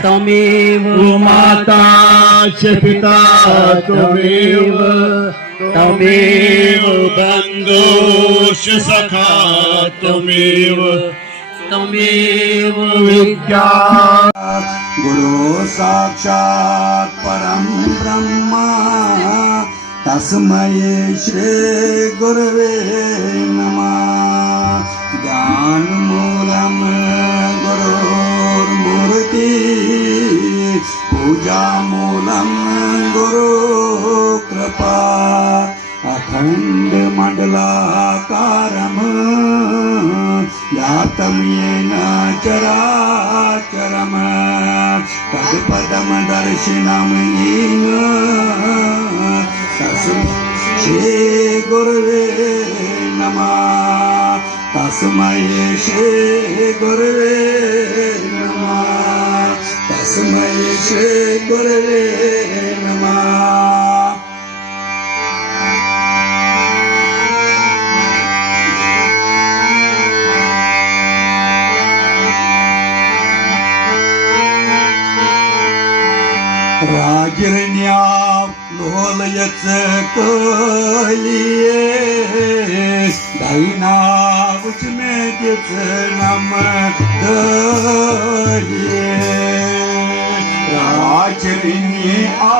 त्वमेव माता च पिता त्वमेव त्वमेव बन्धुश्च सखा त्वमेव त्वमेव विद्या गुरु साक्षात् परं ब्रह्म तस्मै श्री गुरवे नमः ज्ञानमूलं गुरुर्मूर्ति पूजामूलं गुरु कृपा अखण्डमण्डलाकारं व्याप्तं येन चराचरं तत्पदं दर्शिनं येन श्री गुरुवे नमः तस्मै श्री गुरुवे नमः तस्मै श्री गुरुवे नमः रागिरण्या लोलयच कलिये दैना उचमेच नम दलिये रागिरण्या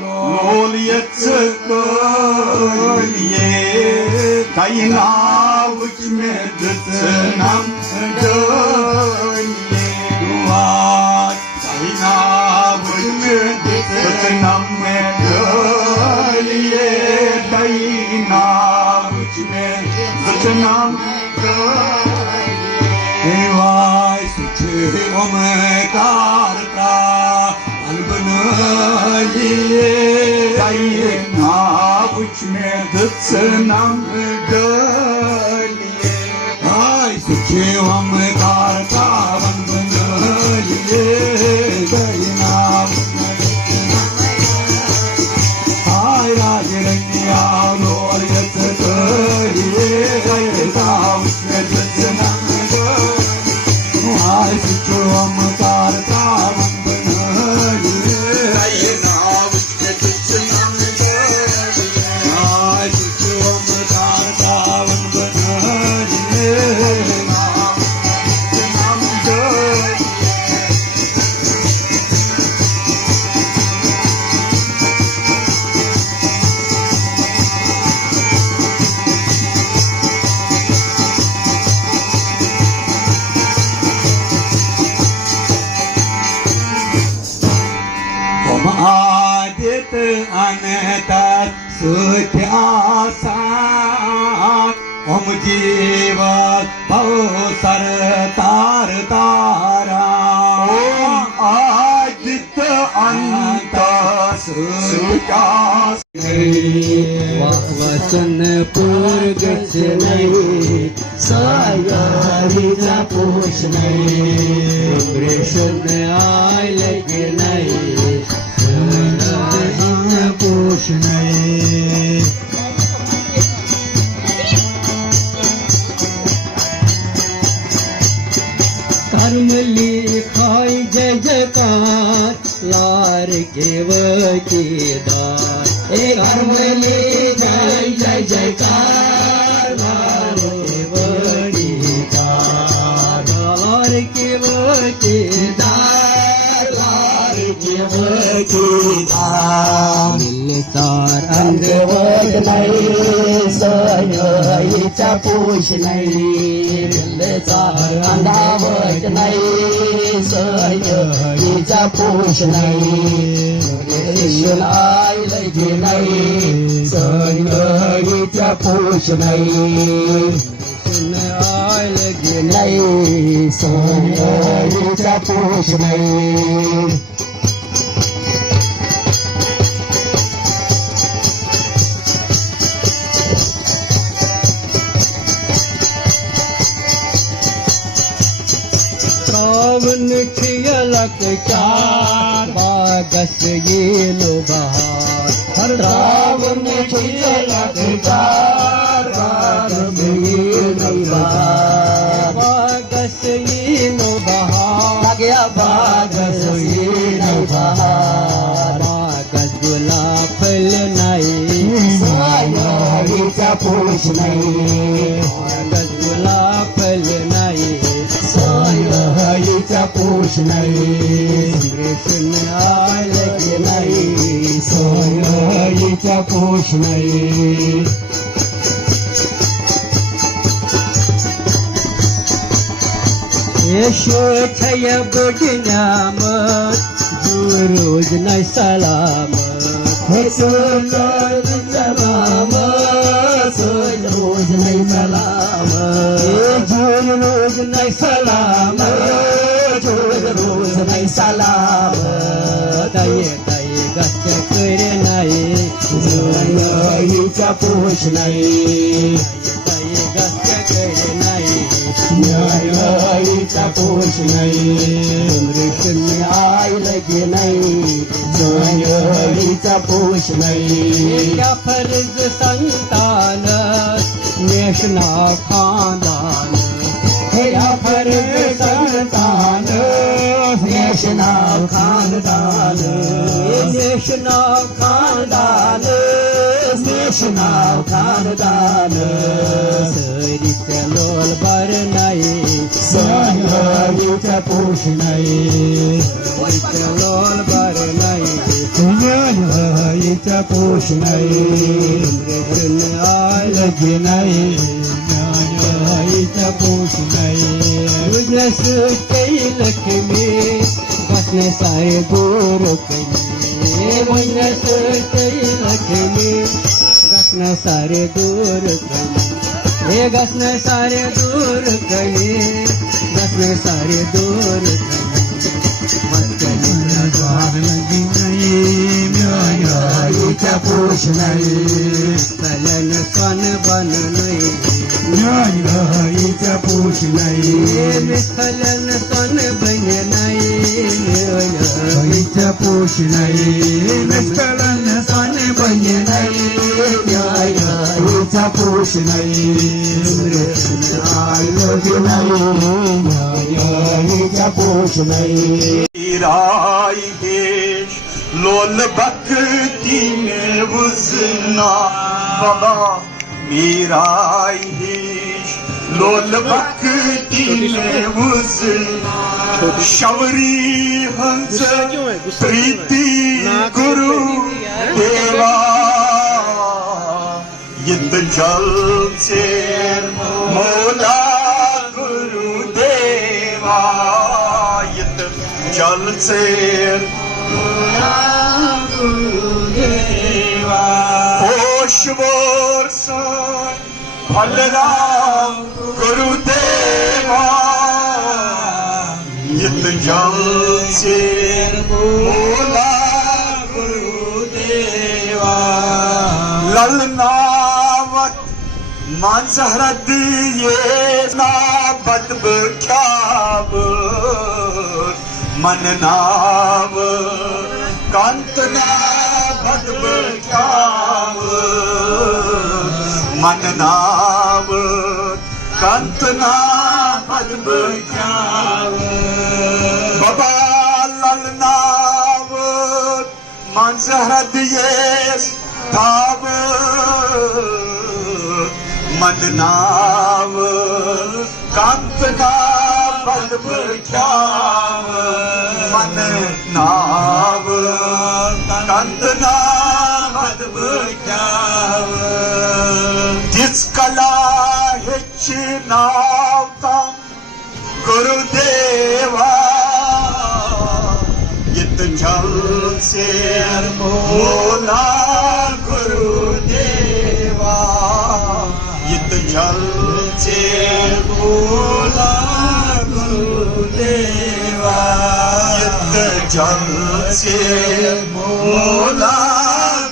लोलयच कलिये दैना उचमेच नम दलिये दुआ दैना सतनाम में डलिए दैना में सतनाम देवाय सुचे ओमकारता अलबनालिए दैना में सतनाम डलिए हाय सुचे ओमकारता अलबनालिए दैना अनंत सुख आसा ओम जीव भव सर तार तारा आदित अनंत सुख वचन पूर्गच नहीं सायारीचा पोष नहीं कृष्ण आय लगे नहीं पोष नहीं कर्म लिखाई जय जयकार लार केवकीदार कर्म लिखाई जय जयकार लार केवकीदार लार केवकीदार लार केवकीदार मिलतार अंगवत नहीं सयईचा पोष नहीं मिलतार अंगावत नहीं सयईचा पोष नहीं कृष्णाय लगे नहीं सयईचा पोष नहीं कृष्णाय लगे नहीं सयईचा पोष नहीं श्रावण खियलक चार बागस ये लो बहार हर श्रावण खियलक चार बागस ये लो बहार बागस ये लो बहार गया बागस पोष नाही गजला फल नाही सोयीचा पोष नाही कृष्ण आले नाही सोयीचा पोष नाही यशोछय बुढ़ियामत जो रोज न सलामत सोज सलामत रोज नहीं सलामत रोज न सलामत रोज नहीं सलामत दये दये गच कर नाही सोयीचा पोष नाही दये गच कर नाही न्यायाचा पोष नाही कृष्ण आय लगे नाही न्यायाचा पोष नाही क्या फर्ज संतान नेशना खानदान या फर्ज संतान नेशना खानदान नेशना खानदान नेशना खानदान सरित लोल बर नाही सोयीचा पोष नाही सरित लोल बर नाही न्यायाचा पोष नाही कृष्ण आय लगे नाही न्यायाचा पोष नाही तुझस कई लक्ष्मी बसने सारे दूर कई मुझस कई लक्ष्मी बसने सारे दूर कई हे गसने सारे दूर कई गसने सारे दूर कई न्यायाचा पोष नाही फलन सन बन नहीं न्यायाचा पोष नाही फलन सन बन नहीं न्यायाचा पोष नाही निष्कळन सन बने नाही न्यायाचा पोष नाही न्यायाचा पोष नाही राय हेश लोल भक्तीने वजना बाबा मीराय हेश लोल भक्तीने वजना शबरी हंस प्रीति गुरु देवा यद जल से मोला गुरु देवा यद जल से होशवर फलराम गुरुदेवा यत जल से बोला गुरुदेवा ललनावत मांसहरद ये ना बदबख्याब मन नाव कांतना बदबख्याब मन नाव कांतना बदबख्याब बाबा ललनाव मांसहरद ये थाव मन नाव कांतना बदबख्याब मन नाव कांतना बदबख्याब जिस कला हिच नाव का गुरुदेवा यत जल से बोला गुरुदेवा यत जल से बोला गुरुदेवा यत जल से बोला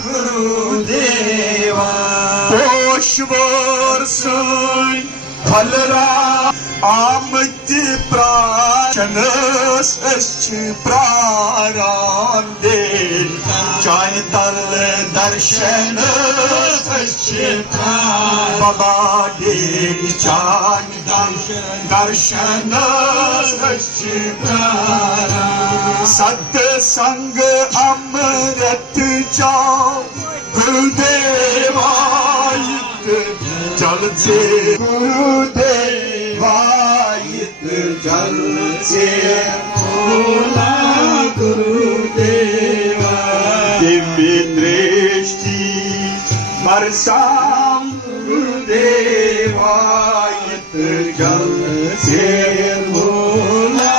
गुरुदेवा पोषवर सुन फलरा आमत प्राशन सच प्राराम दे चाय तल दर्शन सच बाबा दे चाय दर्शन सच प्राराम सत संग अमृत जाओ गुरुदेवा जलचे गुरुदेवायत जलचे बोला गुरुदेवा दिव्य दृष्टि बरसाम गुरुदेवायत जलचे बोला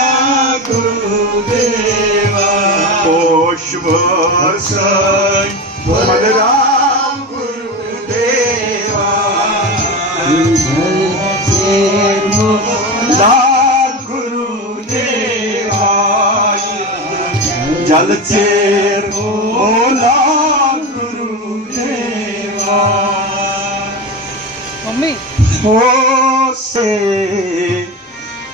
गुरुदेवा पोष वर्षय बलराम गुरुदेवा लाल गुरुदेवा जलचेर बोला गुरुदेवा मम्मी हो से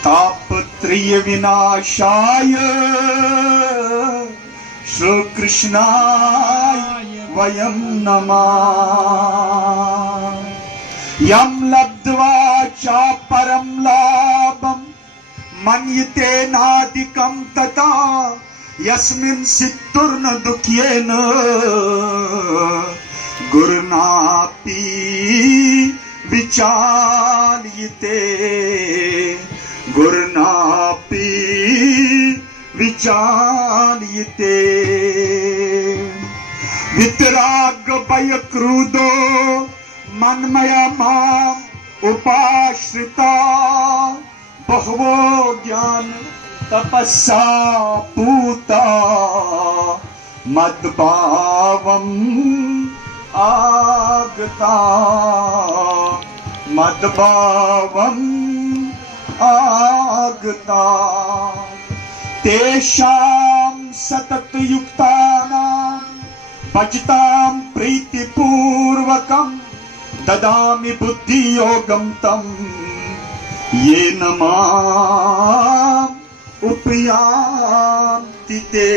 तापत्रिय विनाशाय श्री कृष्णाय वयं नमः यं लब्ध्वा च परं लाभं मन्यते नादिकं तथा यस्मिन् सिद्धुर्न दुःखेन गुरुनापि विचाल्यते गुरुनापि विचाल्यते वितराग भय क्रोधो मन्मय माम् उपाश्रिता बहवो ज्ञान तपस्या पूता मद्भावम् आगता मद्भावम् आगता तेषां सततयुक्तानां भजतां प्रीतिपूर्वकं ददामि बुद्धियोगं तं येन माम् उपयान्ति ते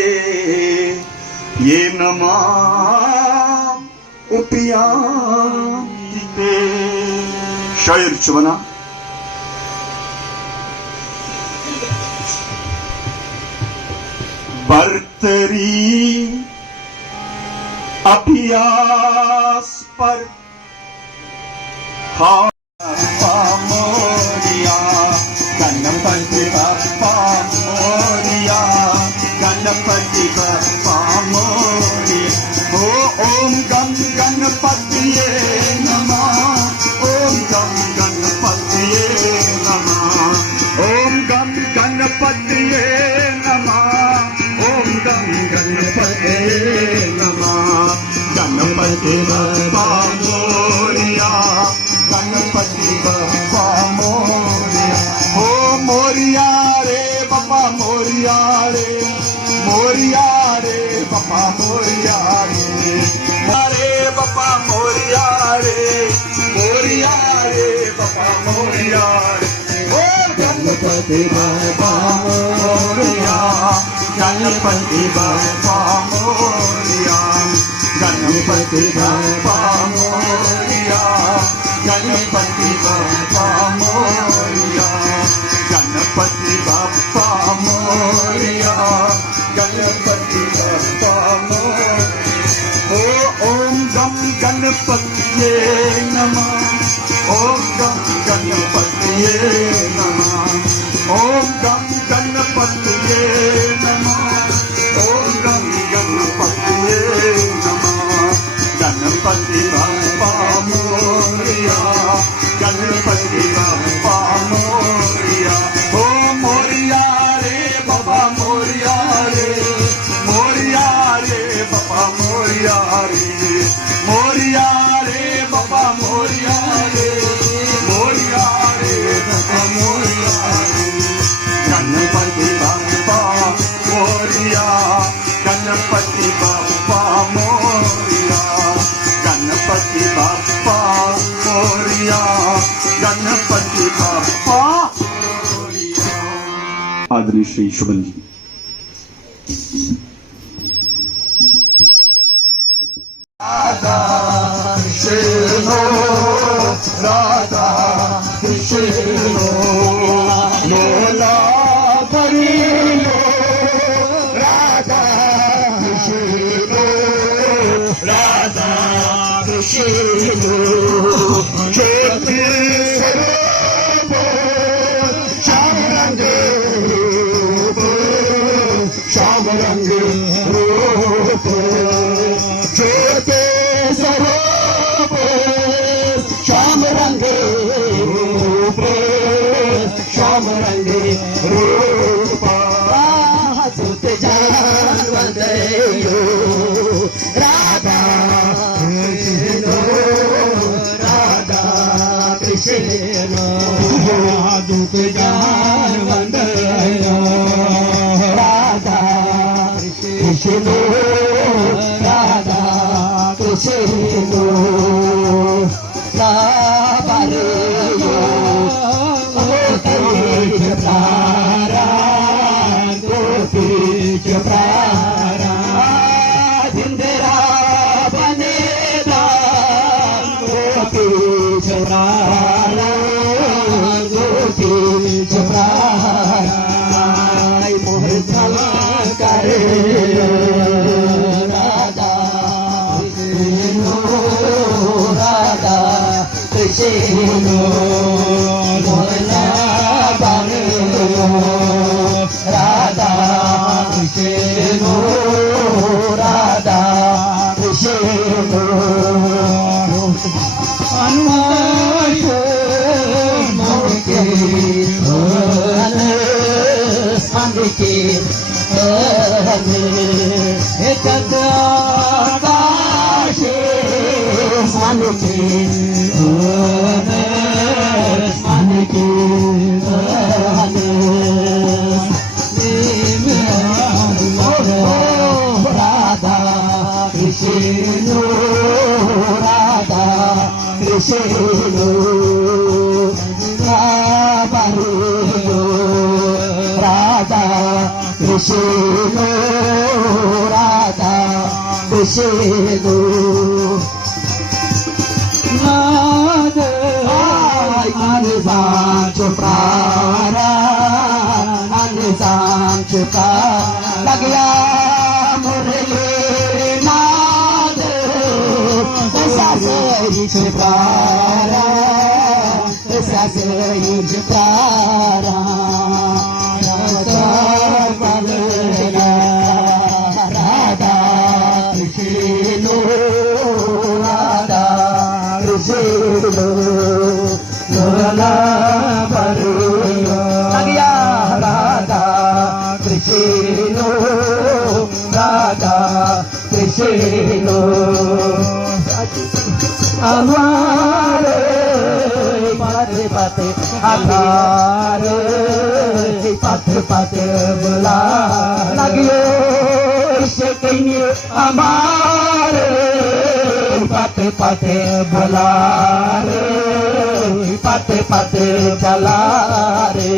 येन माम् उपयान्ति ते शायर चुवना बर्तरी अभ्यास पर बाप्पा मोरिया गणपति बाप्पा मोरिया गणपति बाप्पा मोरिया ओ ओम गम गणपतिये नमः ओम गम गणपतिये नमः ओम गम गणपतिये नमः ओम गम गणपतिये नमः गणपति बाप्पा मोरिया गणपति बाप्पा मोरिया हो मोरिया रे बाप्पा मोरिया रे मोरिया रे बाप्पा मोरिया रे बाप्पा मोरिया रे मोरिया रे बाप्पा मोरिया रे ओ गणपति बाप्पा मोरिया गणपति बाप्पा मोरिया गणपति बाप्पा मोरिया गणपति बाप्पा मोरिया गणपति बाप्पा मोरिया गणपति बाप्पा मोरिया ओ ओम गम गणपतिये नमः ओम गम गणपतिये नमः ओम गम गणपतिये नमः ओम गम गणपतिये नमः गणपति बाप्पा मोरिया गणपति बाप्पा मोरिया ओ मोरिया रे बाबा मोरिया रे मोरिया रे बाबा मोरिया रे मोरिया रे बाबा मोरिया रे मोरिया रे बाबा मोरिया रे गणपति बाप्पा मोरिया गणपति बाप्पा मोरिया गणपति बाप्पा मोरिया गणपति बाप्पा मोरिया आदरणीय श्री शुभन जी राधा कृष्ण राधा कृष्ण मोला भरिलो राधा कृष्ण राधा कृष्ण ज्योति श्याम रंग रूप जोते स्वरूप श्याम रंग रूप श्याम रंग रूप सुत जान राधा राधा कृष्ण दूत जान वंदयो राधा कृष्ण राधा कृष्ण चला रे